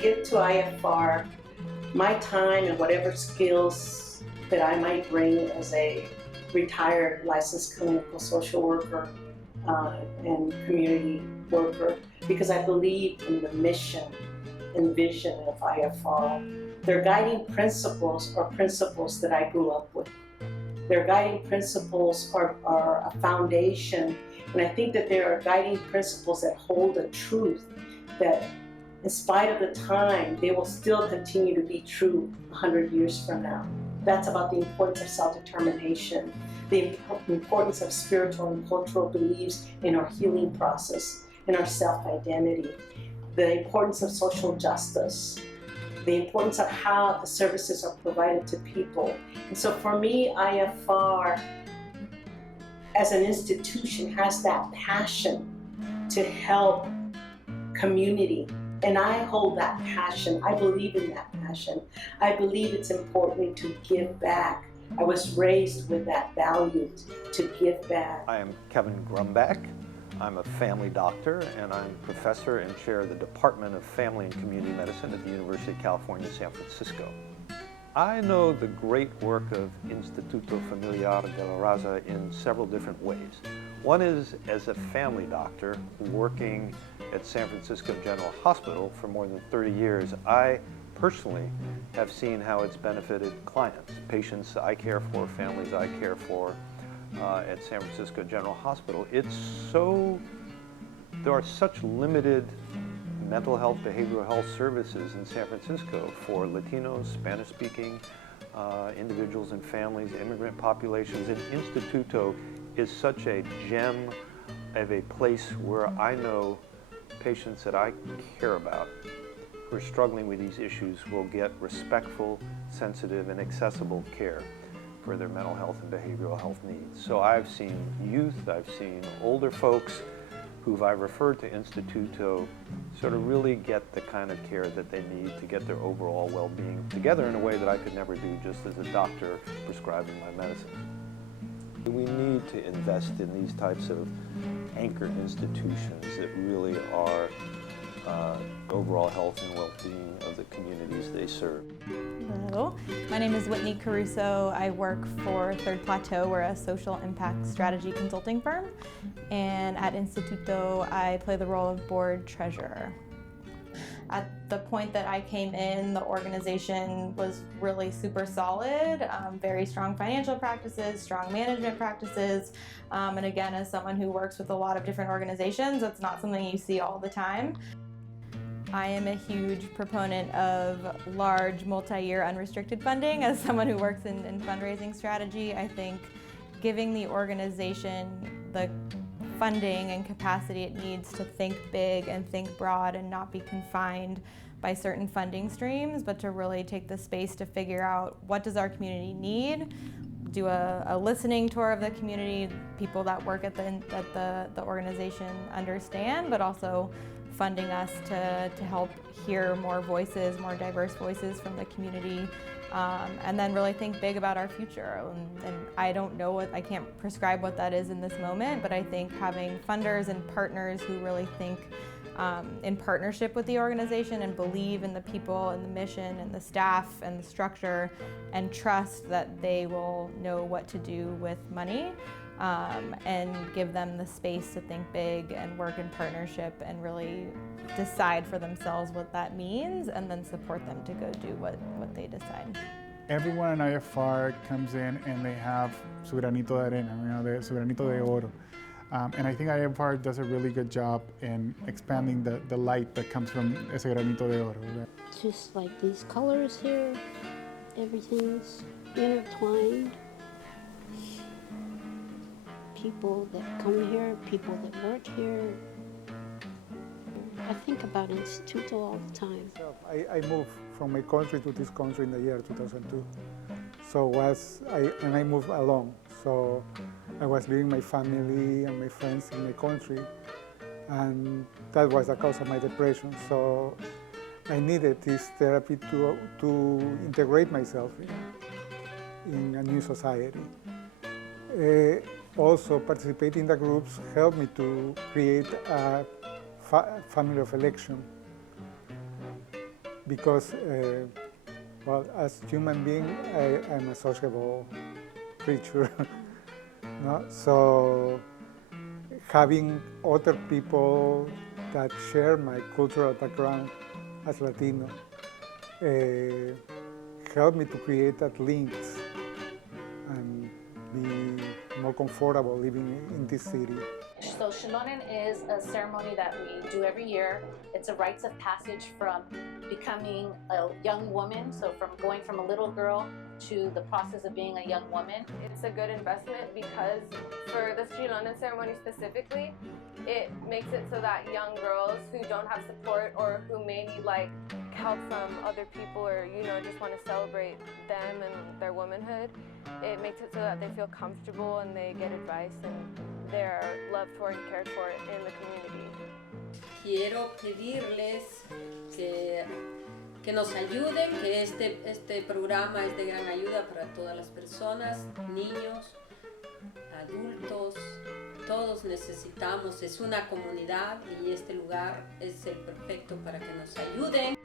give to IFR my time and whatever skills that I might bring as a retired licensed clinical social worker and community worker, because I believe in the mission and vision of IFR. Their guiding principles are principles that I grew up with. Their guiding principles are a foundation, and I think that there are guiding principles that hold a truth that, in spite of the time, they will still continue to be true 100 years from now. That's about the importance of self-determination, the importance of spiritual and cultural beliefs in our healing process, in our self-identity, the importance of social justice, the importance of how the services are provided to people. And so for me, IFR as an institution has that passion to help community. And I hold that passion. I believe in that passion. I believe it's important to give back. I was raised with that value to give back. I am Kevin Grumbach. I'm a family doctor, and I'm professor and chair of the Department of Family and Community Medicine at the University of California, San Francisco. I know the great work of Instituto Familiar de la Raza in several different ways. One is as a family doctor working at San Francisco General Hospital for more than 30 years. I personally have seen how it's benefited clients, patients I care for, families I care for at San Francisco General Hospital. There are such limited mental health, behavioral health services in San Francisco for Latinos, Spanish-speaking individuals and families, immigrant populations, and Instituto is such a gem of a place where I know patients that I care about who are struggling with these issues will get respectful, sensitive, and accessible care for their mental health and behavioral health needs. So I've seen youth, I've seen older folks who I've referred to Instituto sort of really get the kind of care that they need to get their overall well-being together in a way that I could never do just as a doctor prescribing my medicine. We need to invest in these types of anchored institutions that really are overall health and well-being of the communities they serve. Hello, my name is Whitney Carruso. I work for Third Plateau. We're a social impact strategy consulting firm. And at Instituto, I play the role of board treasurer. At the point that I came in, the organization was really super solid, very strong financial practices, strong management practices. And again, as someone who works with a lot of different organizations, that's not something you see all the time. I am a huge proponent of large multi-year unrestricted funding. As someone who works in fundraising strategy, I think giving the organization the funding and capacity it needs to think big and think broad and not be confined by certain funding streams, but to really take the space to figure out what does our community need, do a listening tour of the community, people that work at the organization understand, but also funding us to help hear more voices, more diverse voices from the community, and then really think big about our future. And I don't know I can't prescribe what that is in this moment, but I think having funders and partners who really think in partnership with the organization and believe in the people and the mission and the staff and the structure and trust that they will know what to do with money, and give them the space to think big and work in partnership and really decide for themselves what that means, and then support them to go do what they decide. Everyone in IFR comes in and they have su granito de arena, su granito de oro. And I think IFR does a really good job in expanding the light that comes from ese granito de oro. Just like these colors here, everything's intertwined. People that come here, people that work here. I think about Instituto all the time. I moved from my country to this country in the year 2002. So I moved alone. So I was leaving my family and my friends in my country, and that was the cause of my depression. So I needed this therapy to integrate myself in a new society. Also, participating in the groups helped me to create a family of election. because, well, as human being, I'm a sociable creature. No? So having other people that share my cultural background as Latino helped me to create that links and be more comfortable living in this city. So Xilonen is a ceremony that we do every year. It's a rites of passage from becoming a young woman, so from going from a little girl to the process of being a young woman. It's a good investment because for the Xilonen ceremony specifically, it makes it so that young girls who don't have support or who may need like help from other people or just want to celebrate them and their womanhood, it makes it so that they feel comfortable and they get advice and they're loved for and cared for in the community. Quiero pedirles que nos ayuden, que este programa es de gran ayuda para todas las personas, niños, adultos, todos necesitamos, es una comunidad y este lugar es el perfecto para que nos ayuden.